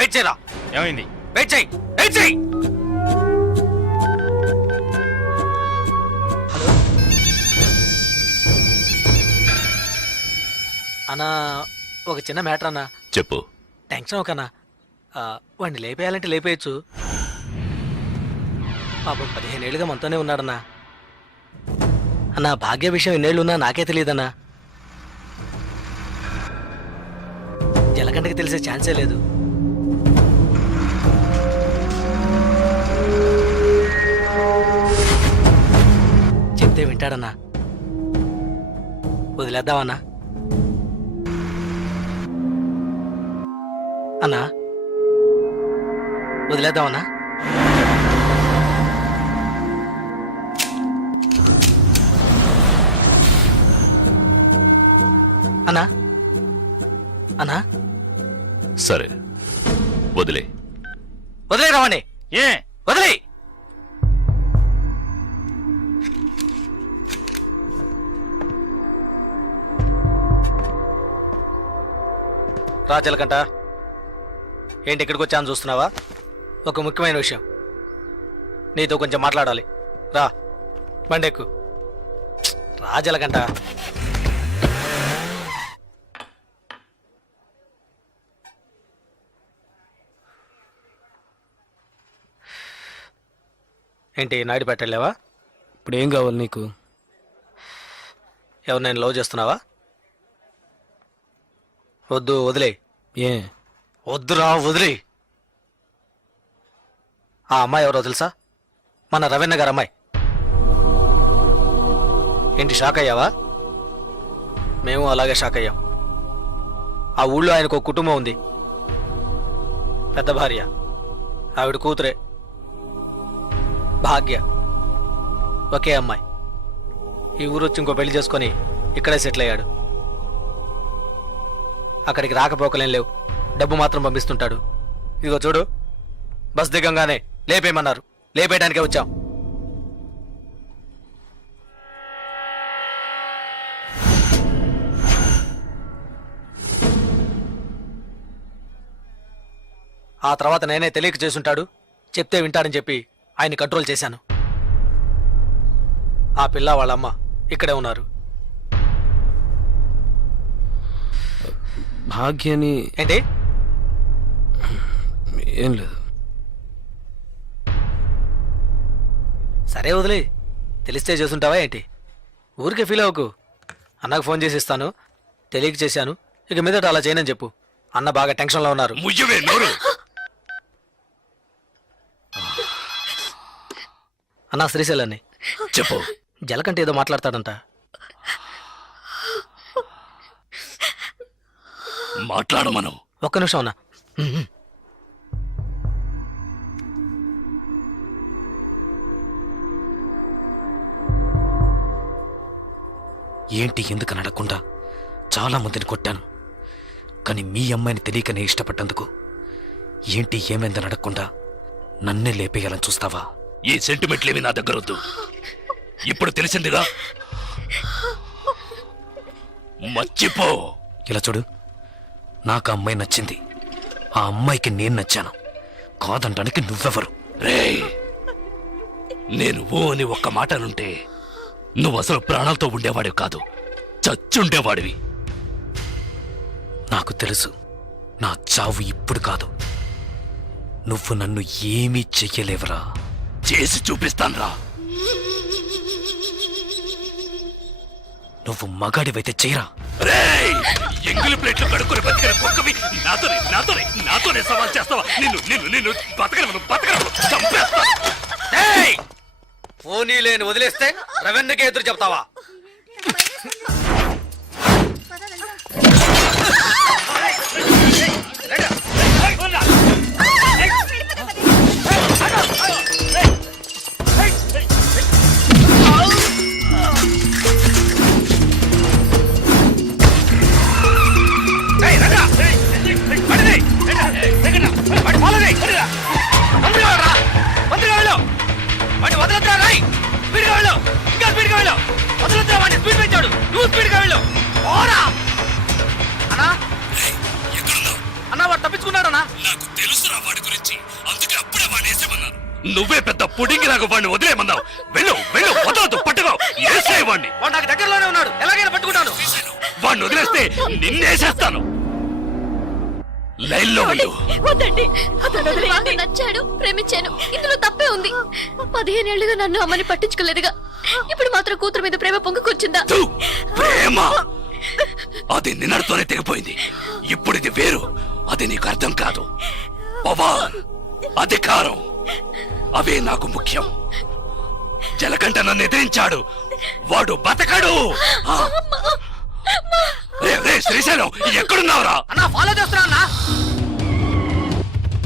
Wait చేయరా. ఏమైంది? Wait చేయి, వెయిట్ చేయి. హలో అన్నా, ఒక చిన్న మ్యాటర్ అన్నా. చెప్పు. టెన్షన్ ఒకనా, వాడిని లేపేయాలంటే లేపేయచ్చు. పాపం 15 ఏళ్ళుగా మనతోనే ఉన్నాడన్నా. అన్నా, భాగ్య విషయం ఎన్నేళ్ళున్నా నాకే తెలియదన్నా. జలకంటకి తెలిసే ఛాన్సే లేదు. చెప్తే వింటాడన్నా. వదిలేద్దామన్నా. అన్నా, వదిలేద్దామన్నా. అన్నా, అన్నా. సరే వదిలే. వదిలే రావండి. ఏ వదిలే. రాజలకంట, ఏంటి ఇక్కడికి వచ్చాను చూస్తున్నావా? ఒక ముఖ్యమైన విషయం నీతో కొంచెం మాట్లాడాలి. రా, బండెక్కు. రాజలకంట. ఏంటి నాయుడు పెట్టలేవా? ఇప్పుడు ఏం కావాలి నీకు? ఎవరు, నేను లవ్ చేస్తున్నావా? వద్దు, వదిలే. ఏ వద్దురా, వదిలే. ఆ అమ్మాయి ఎవరో తెలుసా? మన రవీణ గారు అమ్మాయి. ఏంటి షాక్ అయ్యావా? మేము అలాగే షాక్ అయ్యాం. ఆ ఊళ్ళో ఆయనకు ఒక కుటుంబం ఉంది, పెద్ద భార్య, ఆవిడ కూతురే భాగ్య, ఒకే అమ్మాయి. ఈ ఊరు వచ్చి ఇంకో పెళ్లి చేసుకొని ఇక్కడే సెటిల్ అయ్యాడు. అక్కడికి రాకపోకలేం లేవు, డబ్బు మాత్రం పంపిస్తుంటాడు. ఇదిగో చూడు, బస్ దిగంగానే లేపేయమన్నారు, లేపేయడానికే వచ్చాం. ఆ తర్వాత నేనే తెలియక చేసుంటాడు, చెప్తే వింటాడని చెప్పి ఆయన్ని కంట్రోల్ చేశాను. ఆ పిల్ల వాళ్ళమ్మ ఇక్కడే ఉన్నారు. భాగ్యని ఏంటి? ఏం లేదు. సరే వదిలే, తెలిస్తే చేసుంటావా ఏంటి? ఊరికే ఫీల్ అవ్వకు. అన్నకు ఫోన్ చేసి ఇస్తాను, తెలియక చేశాను, ఇక మీదట అలా చేయనని చెప్పు. అన్న బాగా టెన్షన్లో ఉన్నారు. ముయ్యవే నోరు. అన్నా, శ్రీశైలాన్ని చెప్పు. జలకంటే ఏదో మాట్లాడతాడంట. మాట్లాడమను. ఒక్క నిమిషం అన్నా. ఏంటి ఎందుకు అడగకుండా చాలా మందిని కొట్టాను, కానీ మీ అమ్మాయిని తెలియకనే ఇష్టపడ్డందుకు ఏంటి ఏమైందని అడగకుండా నన్నే లేపేయాలని చూస్తావా? ఈ సెంటిమెంట్లేవి నా దగ్గర వద్దు. ఇప్పుడు తెలిసిందిగా, మర్చిపో. ఇలా చూడు, నాకు ఆ అమ్మాయి నచ్చింది, ఆ అమ్మాయికి నేను నచ్చాను. కాదంటానికి నువ్వెవరు? రేయ్, నేను ఓ అని ఒక్క మాట అనుంటే నువ్వు అసలు ప్రాణాలతో ఉండేవాడివి కాదు, చచ్చుండేవాడివి. నాకు తెలుసు, నా చావు ఇప్పుడు కాదు. నువ్వు నన్ను ఏమీ చెయ్యలేవరా. చేసి చూపిస్తాన్రా. నువ్వు మగాడివైతే చెయ్యరా. రేయ్, ఎంగిలి ప్లేట్లు కడుక్కొని బతికిన కుక్కవి నాతోనే సవాల్ చేస్తావా? నిన్ను బతకను చంపేస్తా. పోనీ లేని వదిలేస్తే రవీణ్కే ఎదురు చెప్తావా? నాకు తెలుసురా వాడి గురించి, అందుకే అప్పుడే వాడిని వేసేమన్నాను. నువ్వే పెద్ద పుడింగిలాగా వాడిని వదిలేమన్నావు. వెళ్ళు వెళ్ళు, వదలదు, పట్టుకో, వేసే వాడిని. వాడు నాకు దగ్గరలోనే ఉన్నాడు, ఎలాగైనా పట్టుకుంటాను. వాడిని వదిలేస్తే నిన్నేసేస్తాను. లైన్లో ఉండు. వద్దండి, అతను వదిలేయండి. నచ్చాడు, ప్రేమించాను, ఇందులో తప్పే ఉంది. 15 ఏళ్లుగా నన్ను అమ్మని పట్టించుకోలేదుగా, ఇప్పుడు మాత్రం కూతురు మీద ప్రేమ పొంగుకొచ్చిందా? థు, ప్రేమ అది నిన్నటితోనే తెగిపోయింది. ఇప్పుడు ఇది వేరు, అది నీకు అర్థం కాదు. పవర్, అధికారం అవే నాకు ముఖ్యం. జలకంట నన్ను ఎదిరించాడు, వాడు బతకడు. ఆ. రే, రే, శ్రీశైలం ఎక్కడున్నావురా? అన్నా ఫాలో చేస్తున్నా అన్నా.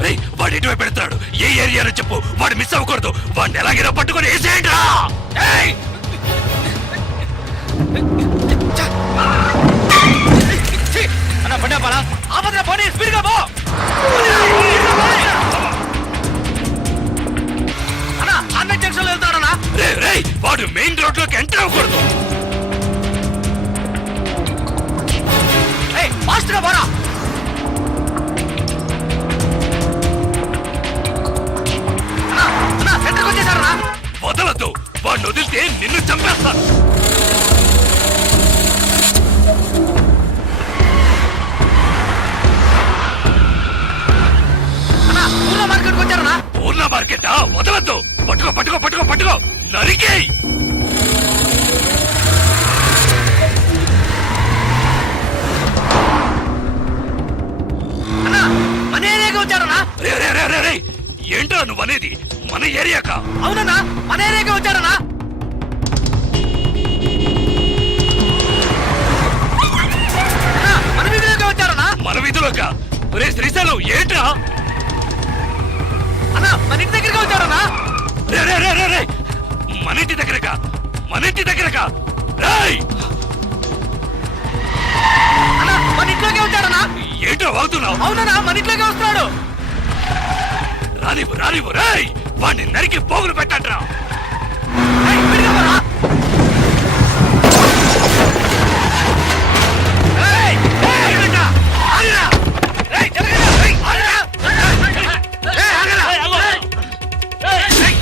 రే, వాడు ఎటువైపు పెడతాడు, ఏ ఏరియాలో చెప్పు, వాడు మిస్ అవ్వకూడదు. వాడిని ఎలాగైనా పట్టుకొని వేసేయండి రా. ఏయ్! అన్నా పడ్డా పడా, ఆపదన పోనీ, స్పీడ్గా పో. అన్నా అన్న జంక్షన్ వెళ్తాడన్నా. రే, రే, వాడు మెయిన్ రోడ్ లోకి ఎంటర్ అవ్వకూడదు. ఫాస్ట్ గా పోరా. అన్నా సెంటర్కి వచ్చేసారన్నా. వదలదు, వాడిని వదిలితే నిన్ను చంపేస్తాను. అన్నా ఊర్లో మార్కెట్కి వచ్చారన్నా. పూర్ణ మార్కెట్ వదలద్దు. పట్టుకో పట్టుకో పట్టుకో పట్టుకో, నరికేయ్. అన్నా మన ఏరియాకి వచ్చారన్నా. రే, రే, రే, రే, రే, ఏంటో నువ్వు అనేది? మన ఏరియాకా? అవునన్నా మన ఏరియాకి వచ్చారన్నా. అన్నా, మన వీధిలోకి వచ్చారన్నా. మన వీధిలోకా? రే శ్రీశైలం, ఏంట్రా? అన్నా మన ఇంటి దగ్గరికి వచ్చారన్నా. రే, రే, రే, రే, రే, మన ఇంటి దగ్గరకా? మన ఇంటి దగ్గరకా? రేయ్, అన్నా మన ఇంట్లోకి వచ్చారన్నా. ఏంట్రా వాగుతున్నావు? అవునన్నా మన ఇంట్లోకి వస్తున్నాడు. రానివ్వు, రానివ్వు. రేయ్, వాడిని నరికి పోగులు పెట్టండ్రా. ఏయ్, విడిగా పోరా. ఏయ్, ఏయ్, ఆగండ్రా. ఆగండ్రా. ఏయ్, జరగండి. ఏయ్, ఆగండ్రా. ఏయ్, ఆగండ్రా. ఏయ్, ఏయ్.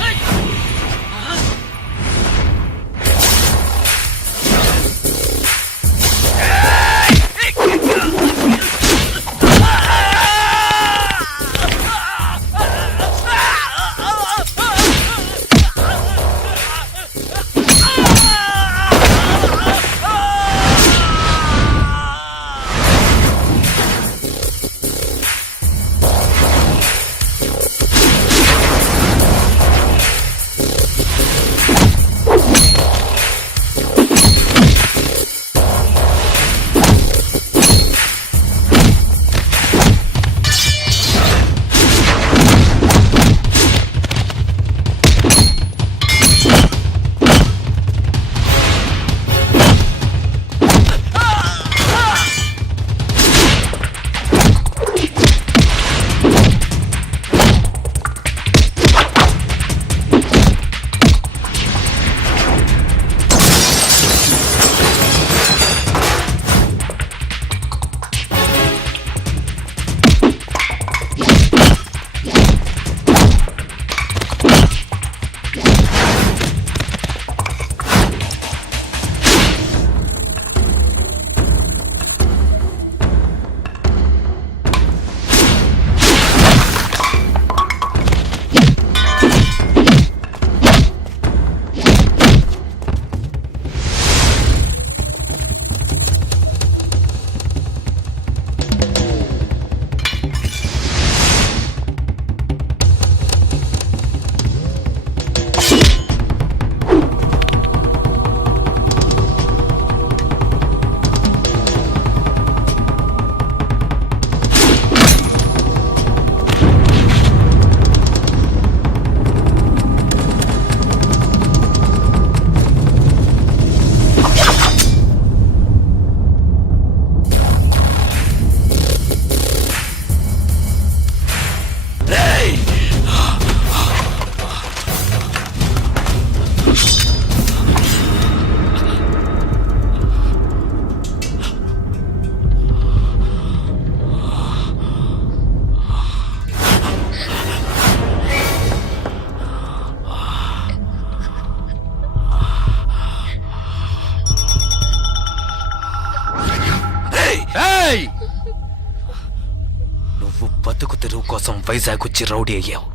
బతుకు తెరువు కోసం వైజాగ్ వచ్చి రౌడీ అయ్యావు.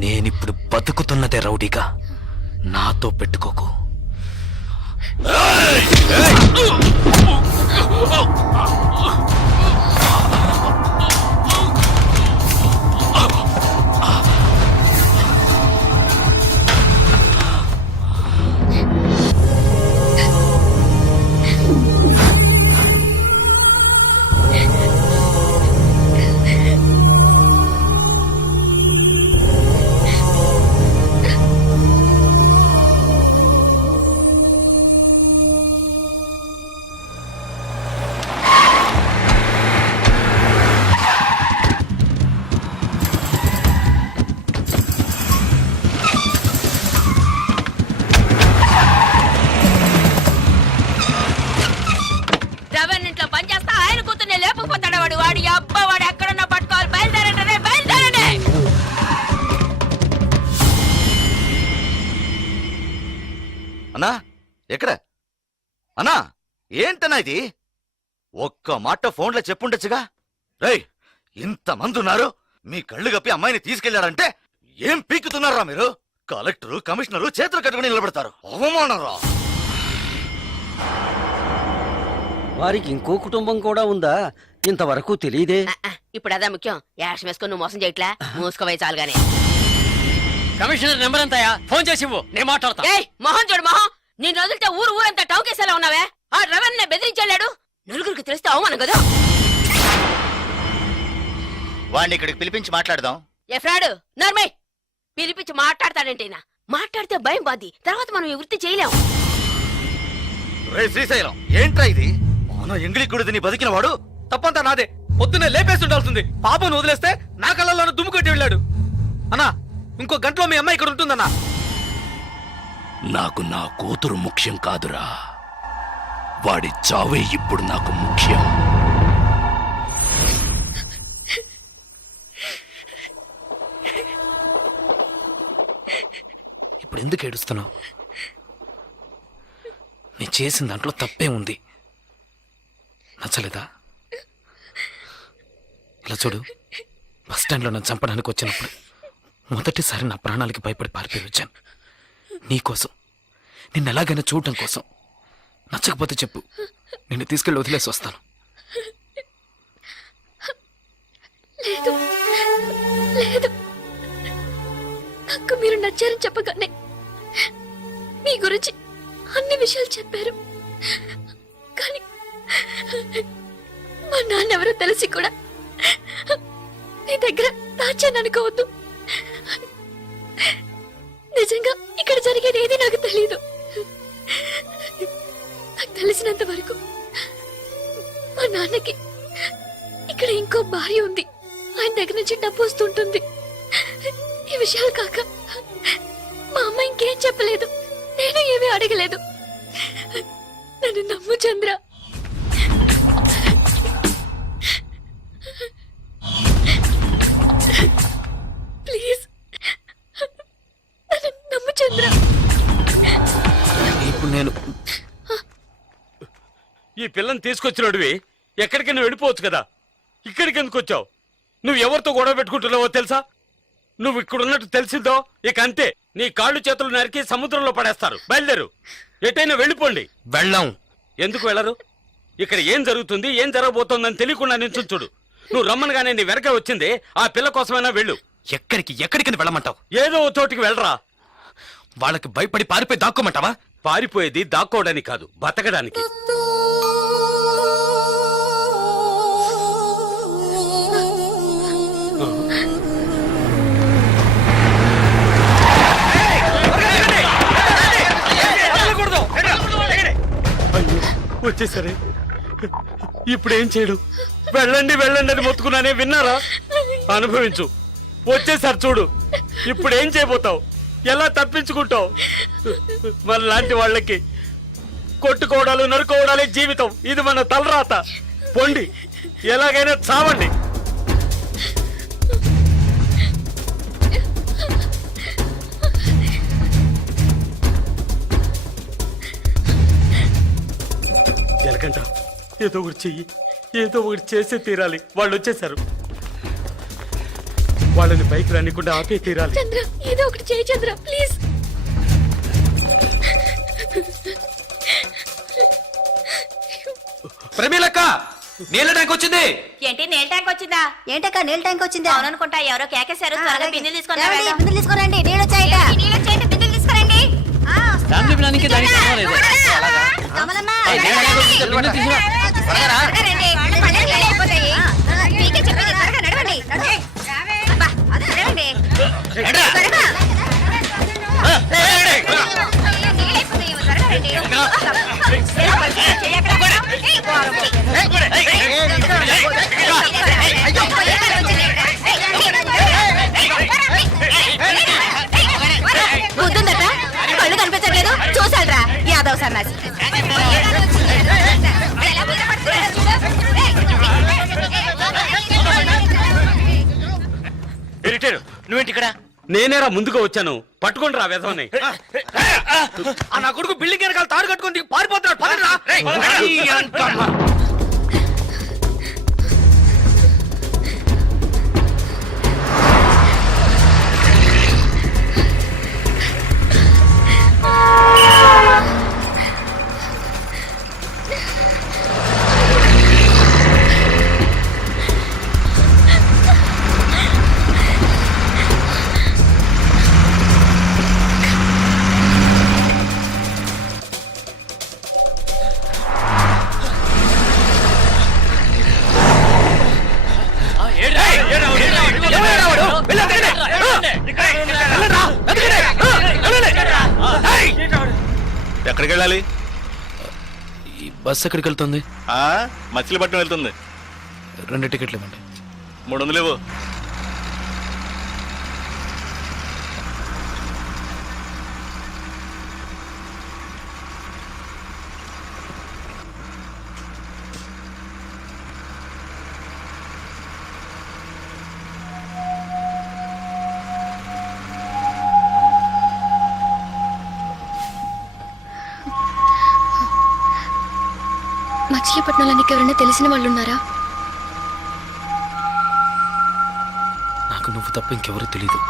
నేనిప్పుడు బతుకుతున్నదే రౌడీగా. నాతో పెట్టుకోకు. రవన్ ఇంట్లో పని చేస్తా ఆయన కూతుర్ని లేపుకుపోతాడు వాడు. వాడి అబ్బా వాడు ఎక్కడున్నా పట్టుకోవాలి. బయలుదేరండి, బయలుదేరండి. అన్నా ఎక్కడ అన్నా? ఏంటన్నా ఇది? ఒక్క మాట ఫోన్లో చెప్పుండొచ్చుగా. రేయ్, ఇంతమంది ఉన్నారు, మీ కళ్ళు కప్పి అమ్మాయిని తీసుకెళ్లారంటే ఏం పీకుతున్నారా మీరు? కలెక్టరు కమిషనరు చేతులు కట్టుకుని నిలబడతారు. అవమానరా! వారికి ఇంకో కుటుంబం కూడా ఉందా? ఇంతవరకు తెలియదే. ఇప్పుడు అదా ముఖ్యం. యాష్ వేసుకొని నువ్వు మోసం చేయట్లా. మూసుకోవే చాలుగానే. కమిషనర్ నెంబర్ ఎంతయా? ఫోన్ చేసి ఇవ్వు, నేను మాట్లాడతా. ఏయ్ మొహం చూడు మొహం. నేను వదిలితే ఊరంతా టౌకేసేలా ఉన్నావే. ఆ రవన్ నే బెదిరించాడు. నలుగురికి తెలిస్తే అవమానం కదా. వాడిని ఇక్కడికి పిలిపించి మాట్లాడదాం. ఏ ఫ్రాడు నర్మే పిలిపించి మాట్లాడతాడంటేనా? మాట్లాడితే భయం బాది. తర్వాత మనం ఈ వృత్తి చేయలేం. రే శ్రీశైలం, ఏంట్రా ఇది? మన ఎంగిలి గుడిని బతికిన వాడు తప్పంతా నాదే. పొద్దున్నే లేపేసి ఉండాల్సింది. పాపను వదిలేస్తే నా కళ్ళల్లోనే దుమ్ము కొట్టి వెళ్ళాడు. అన్నా, ఇంకో గంటలో మీ అమ్మాయి ఇక్కడ ఉంటుందన్నా. నాకు నా కూతురు ముఖ్యం కాదురా, వాడి చావే ఇప్పుడు నాకు ముఖ్యం. ఇప్పుడు ఎందుకు ఏడుస్తున్నావు? నేను చేసిన దాంట్లో తప్పే ఉంది. నచ్చలేదా? ఇలా చూడు, బస్ స్టాండ్లో నన్ను చంపడానికి వచ్చినప్పుడు మొదటిసారి నా ప్రాణాలకి భయపడి పారిపోయి వచ్చాను. నీకోసం, నిన్ను ఎలాగైనా చూడటం కోసం. నచ్చకపోతే చెప్పు, నిన్ను తీసుకెళ్ళి వదిలేసి వస్తాను. లేదు లేదు, నాకు మీరు నచ్చారని చెప్పగానే మీ గురించి అన్ని విషయాలు చెప్పారు. కానీ మా నాన్నెవరో తెలిసి కూడా నీ దగ్గర దాచాననుకోవద్దు. నిజంగా ఇక్కడ జరిగేది ఏది నాకు తెలీదు. నాకు తెలిసినంత వరకు మా నాన్నకి ఇక్కడ ఇంకో భార్య ఉంది. ఆయన దగ్గర నుంచి డబ్బు వస్తుంటుంది. ఈ విషయాలు కాక మా అమ్మ ఇంకేం చెప్పలేదు. నేను ఏమీ అడగలేదు. నన్ను నమ్ము చంద్ర. ప్లీజ్ నన్ను నమ్ము చంద్ర. ఇప్పుడు నేను ఈ పిల్లని తీసుకొచ్చినోడివి ఎక్కడికి నువ్వు వెళ్ళిపోవచ్చు కదా. ఇక్కడికి ఎందుకు వచ్చావు? నువ్వు ఎవరితో గొడవ పెట్టుకుంటున్నావో తెలుసా? నువ్వు ఇక్కడ ఉన్నట్టు తెలిసిందో ఇక అంతే, నీ కాళ్ళు చేతులు నరికి సముద్రంలో పడేస్తారు. బయలుదేరు, ఎటైనా వెళ్ళిపోండి. వెళ్ళాం. ఎందుకు వెళ్ళరు? ఇక్కడ ఏం జరుగుతుంది, ఏం జరగబోతోందని తెలియకుండా నించుంచుడు. నువ్వు రమ్మనగానే నీ వెనక వచ్చింది ఆ పిల్ల కోసమైనా వెళ్ళు. ఎక్కడికి వెళ్ళమంటావు? ఏదో ఓ చోటికి వెళ్ళరా. వాళ్ళకి భయపడి పారిపోయి దాక్కోమంటావా? పారిపోయేది దాక్కోవడానికి కాదు, బతకడానికి. వచ్చేసరే ఇప్పుడేం చేయడు? వెళ్ళండి వెళ్ళండి అని మొత్తుకున్నానే, విన్నారా? అనుభవించు. వచ్చేసారి చూడు, ఇప్పుడేం చేయబోతావు? ఎలా తప్పించుకుంటావు? మన లాంటి వాళ్ళకి కొట్టుకోవడాలు నరుకోవడాలే జీవితం. ఇది మన తలరాత. పొండి, ఎలాగైనా చావండి. జలకంట, ఏదో ఒకటి చెయ్యి, ఏదో ఒకటి చేసే తీరాలి. వాళ్ళు వచ్చేసారు. వాళ్ళని పైకి రానికుండా ఆపే తీరాలి. చంద్ర ఏదో ఒకటి చేయి చంద్ర ప్లీజ్. ప్రమీలక్క నీళ్ళ ట్యాంక్ వచ్చింది. ఏంటి నీళ్ళ ట్యాంక్ వచ్చిందా? ఏంటక్క నీళ్ళ ట్యాంక్ వచ్చిందా? అవుననుకుంటా, ఎవరో కేకేశారు. త్వరగా బిందెలు తీసుకొని ఏమండి, వెళ్దాం. బిందెలు తీసుకురండి, నీళ్ళు వచ్చాయట. నీళ్ళు వచ్చేయండి, బిందెలు తీసుకురండి. ఫ్యామిలీ ప్లానింగ్ కి దానికి సంబంధం లేదు. కమలమ్మ, ఏయ్, నీళ్ళ ట్యాంక్ వచ్చింది, బిందెలు తీసుకురా. త్వరగా రండి. పళ్ళకి నీళ్ళు అయిపోతాయి. మీకే చెప్పేది, త్వరగా నడవండి. అబ్బా, నడవండి. త్వరగా. నీళ్ళు అయిపోతాయి, త్వరగా రండి. బుద్ధుందట, కళ్ళు కనిపించట్లేదు, చూసాడ్రా యాదవ్ సన్నాసి. ఇరిటేరు నువ్వేంటి ఇక్కడ? నేనేరా ముందుగా వచ్చాను. పట్టుకోండి రా వెధవని. నా కొడుకు బిల్డింగ్ వెనకాల తాడు కట్టుకొని పారిపోతున్నాడు. పదండ్రా. ఎక్కడికి వెళ్ళాలి? ఈ బస్ ఎక్కడికి వెళ్తుంది? మచిలీపట్నం వెళ్తుంది. 2 టికెట్లు ఇవ్వండి. 300 లేవు. మచిలీపట్నంలో నీకు ఎవరైనా తెలిసిన వాళ్ళు ఉన్నారా? నాకు నువ్వు తప్ప ఇంకెవరూ తెలీదు.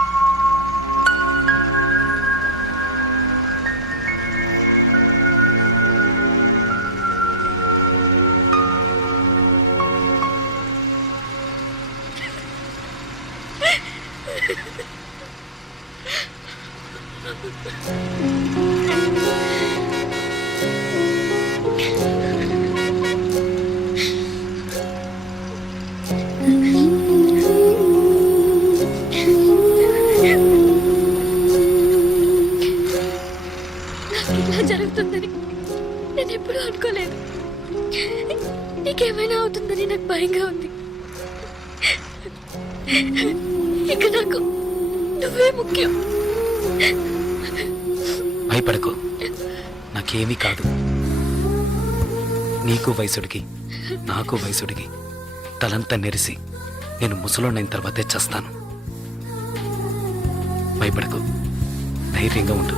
నాకు ఇలా జరుగుతుందని నేను ఎప్పుడూ అనుకోలేదు. నీకేమైనా అవుతుందని నాకు భయంగా ఉంది. ఇక నాకు నువ్వే ముఖ్యం. భయపడకు, నాకేమీ కాదు. నీకు వయసుడికి నాకు వయసుడికి తలంతా నెరిసి నేను ముసలోనైన తర్వాతే చస్తాను. భయపడకు, ధైర్యంగా ఉండు.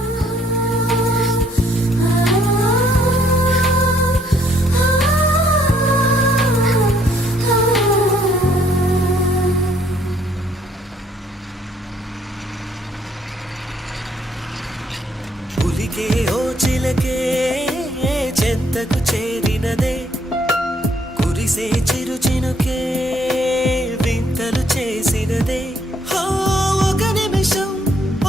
పులికే ఓ చిలకే చెంతకు చేరినదే, కురిసే చిరు చినుకే వింతలు చేసినదే.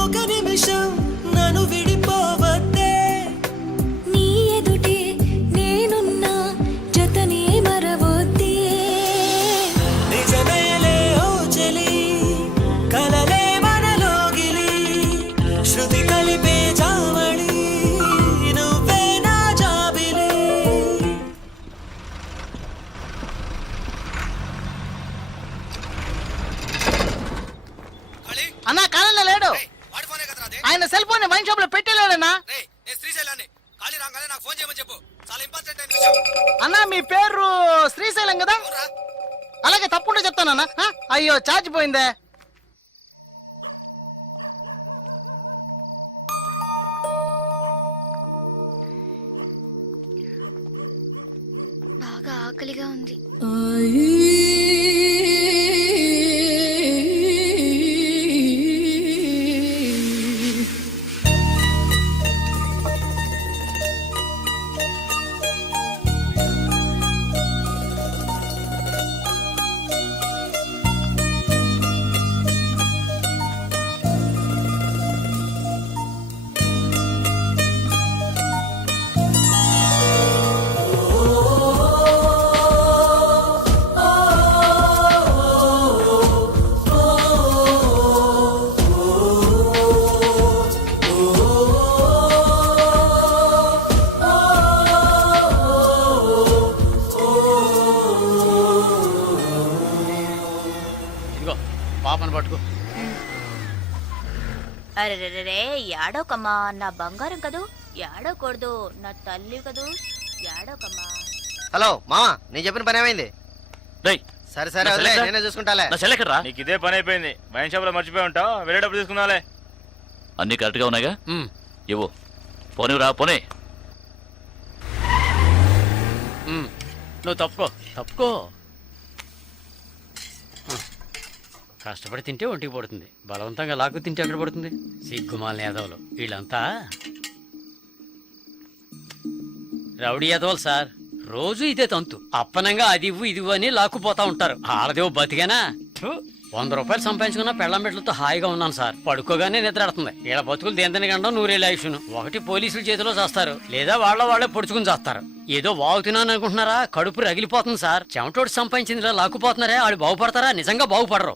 ఒక నిమిషం నన్ను విడిపోవద్దే. నీ ఎదుటే నేనున్నా జతనే మరవొద్దే. నిజమేలే ఓ చెలి, కలలే మనలోగిలి, శృతి కలిపే జావళి నువ్వే నా జాబిలి. అన్నా కాలంలో లేడు. ఆయన సెల్ ఫోన్ వైన్ షాప్ లో పెట్టలేడన్నా. అన్నా మీ పేరు శ్రీశైలం కదా? అలాగే తప్పుంటే చెప్తానన్నా. అయ్యో ఛార్జ్ పోయిందే. బాగా ఆకలిగా ఉంది. అరే యాడోకమ్మా నా బంగారం కదూ యాడోకూడదు నా తల్లి కదూ యాడోకమ్మా. హలో మామా నేను చెప్పిన పని ఏమైంది? రేయ్ సరే సరే నా వదిలే, సెలెక్టర్? నేనే చూసుకుంటాలే. నా సెలెక్టరా నీకు ఇదే పని అయిపోయింది. వైన్ షాప్ లో మర్చిపోయి ఉంటావు, వెళ్ళేటప్పుడు తీసుకుందాలే. అన్ని కరెక్ట్ గా ఉన్నాయిగా ఉమ్, ఇవ్వు పోనీ పోనీ ఉమ్. నువ్వు తప్పుకో కష్టపడి తింటే ఒంటికి పడుతుంది, బలవంతంగా లాక్కు తింటే ఎక్కడ పడుతుంది? సిగ్గుమాల యాదవులు వీళ్ళంతా రౌడీ యాదవులు సార్. రోజు ఇదే తంతు, అప్పనంగా అది ఇవ్వు ఇది ఇవ్వు అని లాక్కుపోతా ఉంటారు. ఆడదేవో బతికేనా? 100 రూపాయలు సంపాదించుకున్న పెళ్ళం బిడ్డలతో హాయిగా ఉన్నాను సార్. పడుకోగానే నిద్రాడుతుంది. వీళ్ళ బతుకులు దేంతని గండం 100 ఆయుష్ను. ఒకటి పోలీసుల చేతిలో చేస్తారు, లేదా వాళ్ళే పొడుచుకుని చేస్తారు. ఏదో వాగుతున్నాను అనుకుంటున్నారా? కడుపు రగిలిపోతుంది సార్. చెమటోడు సంపాదించింది లాక్కుపోతున్నారే, వాళ్ళు బాగుపడతారా? నిజంగా బాగుపడరు.